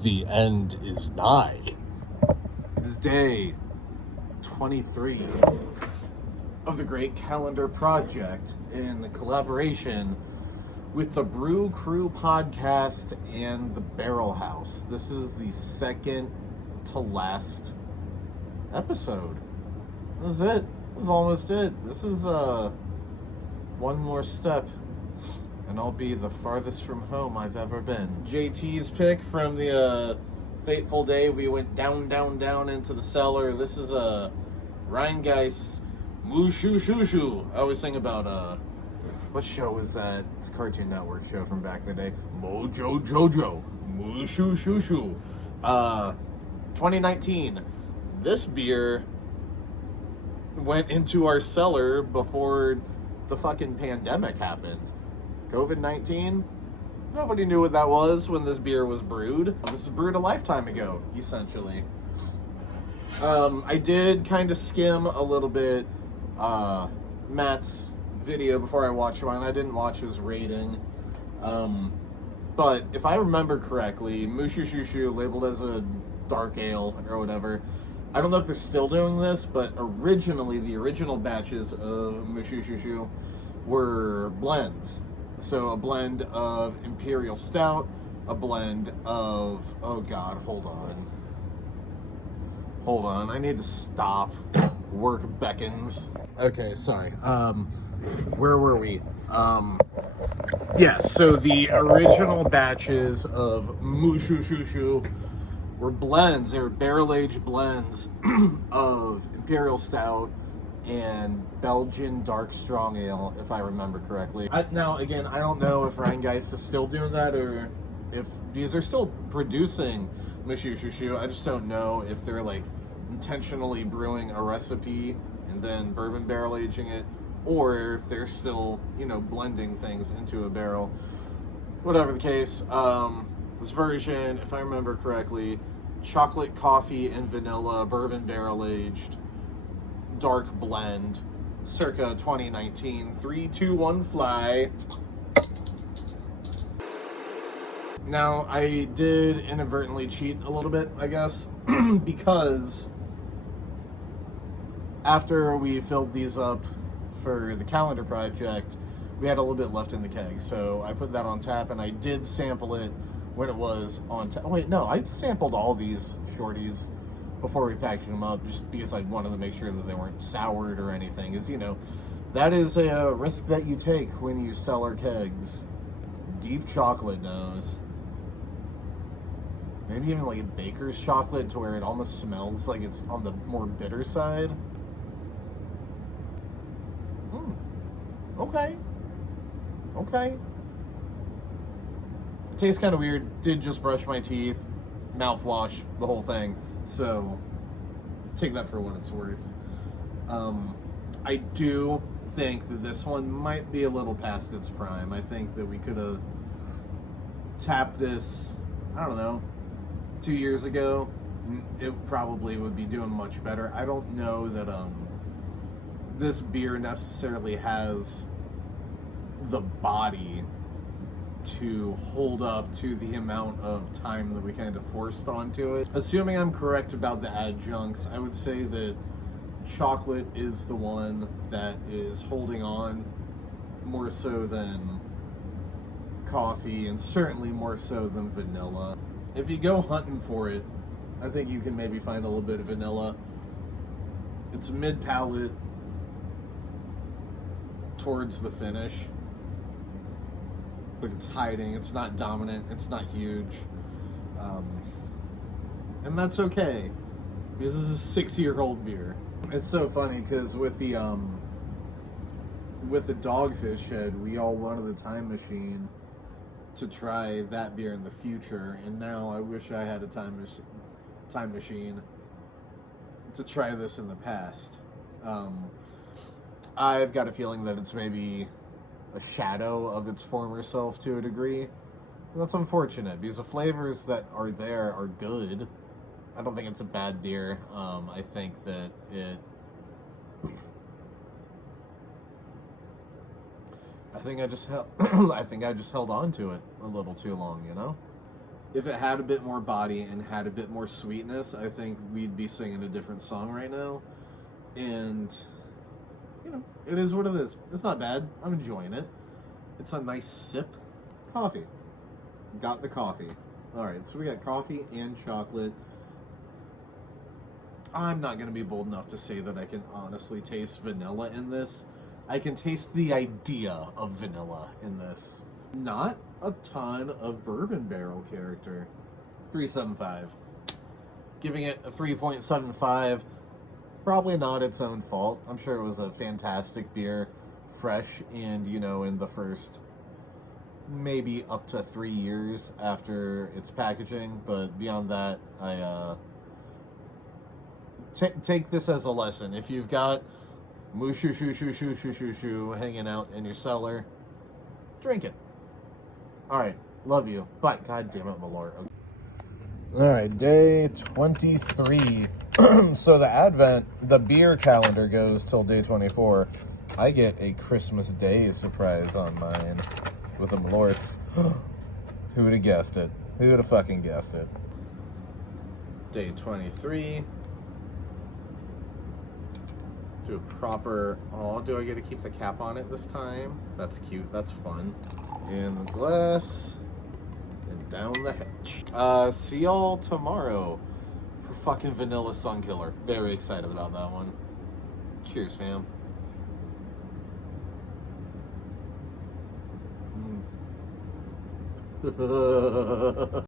The end is nigh. It is day 23 of the Great Calendar Project in collaboration with the Brew Crew podcast and the Barrel House. This is the second to last episode. This is it. This is almost it. This is one more step, and I'll be the farthest from home I've ever been. JT's pick from the fateful day we went down into the cellar. This is a Rhinegeist Mushhushshu. I always think about what show was that? It's a Cartoon Network show from back in the day. Mojo Jojo Mushhushshu. 2019. This beer went into our cellar before the fucking pandemic happened. COVID-19? Nobody knew what that was when this beer was brewed. This was brewed a lifetime ago, essentially. I did kind of skim a little bit Matt's video before I watched mine. I didn't watch his rating. But if I remember correctly, Mushhushshushu, labeled as a dark ale or whatever. I don't know if they're still doing this, but originally, the original batches of Mushhushshushu were blends. So a blend of Imperial Stout, a blend of, oh God, hold on, I need to stop. Work beckons. Okay, sorry. Where were we? Yeah, so the original batches of Mushhushshushu were blends. They were barrel-aged blends of Imperial Stout and Belgian Dark Strong Ale, if I remember correctly. Now, again, I don't know if Rhinegeist is still doing that or if these are still producing Mushhushshushu. I just don't know if they're like intentionally brewing a recipe and then bourbon barrel aging it, or if they're still, blending things into a barrel. Whatever the case, this version, if I remember correctly, chocolate, coffee, and vanilla, bourbon barrel aged, dark blend, circa 2019. 3, 2, 1, fly. Now, I did inadvertently cheat a little bit, I guess, because after we filled these up for the calendar project, we had a little bit left in the keg. So I put that on tap, and I did sample it when it was on tap. Oh, wait, no, I sampled all these shorties before we packaged them up, just because I wanted to make sure that they weren't soured or anything. As that is a risk that you take when you cellar kegs. Deep chocolate nose. Maybe even like a baker's chocolate to where it almost smells like it's on the more bitter side. Okay. It tastes kind of weird. Did just brush my teeth, mouthwash, the whole thing. So take that for what it's worth. I do think that this one might be a little past its prime. I think that we could have tapped this, I don't know, 2 years ago. It probably would be doing much better. I don't know that this beer necessarily has the body to hold up to the amount of time that we kind of forced onto it. Assuming I'm correct about the adjuncts, I would say that chocolate is the one that is holding on more so than coffee, and certainly more so than vanilla. If you go hunting for it, I think you can maybe find a little bit of vanilla. It's mid-palate towards the finish, but it's hiding. It's not dominant. It's not huge. And that's okay, because this is a 6-year-old beer. It's so funny because with the Dogfish Head, we all wanted the time machine to try that beer in the future, and now I wish I had a time machine to try this in the past. I've got a feeling that it's maybe a shadow of its former self to a degree. That's unfortunate, because the flavors that are there are good. I don't think it's a bad beer. I think that I think I just held on to it a little too long, if it had a bit more body and had a bit more sweetness, I think we'd be singing a different song right now. And, you know, it is what it is. It's not bad. I'm enjoying it. It's a nice sip. Coffee. Got the coffee. Alright, so we got coffee and chocolate. I'm not going to be bold enough to say that I can honestly taste vanilla in this. I can taste the idea of vanilla in this. Not a ton of bourbon barrel character. 3.75. Giving it a 3.75. Probably not its own fault. I'm sure it was a fantastic beer. Fresh and, you know, in the first maybe up to 3 years after its packaging. But beyond that, I take this as a lesson. If you've got Mushhushshushshu hanging out in your cellar, drink it. Alright, love you. Bye. God damn it, my lord. Okay. Alright, day 23. So the beer calendar goes till day 24. I get a Christmas Day surprise on mine with them Lorts. Who would have guessed it? Who would have fucking guessed it? Day 23. Do a proper... Oh, do I get to keep the cap on it this time? That's cute. That's fun. In the glass. And down the hatch. See y'all tomorrow for fucking Vanilla Sunkiller. Very excited about that one. Cheers, fam.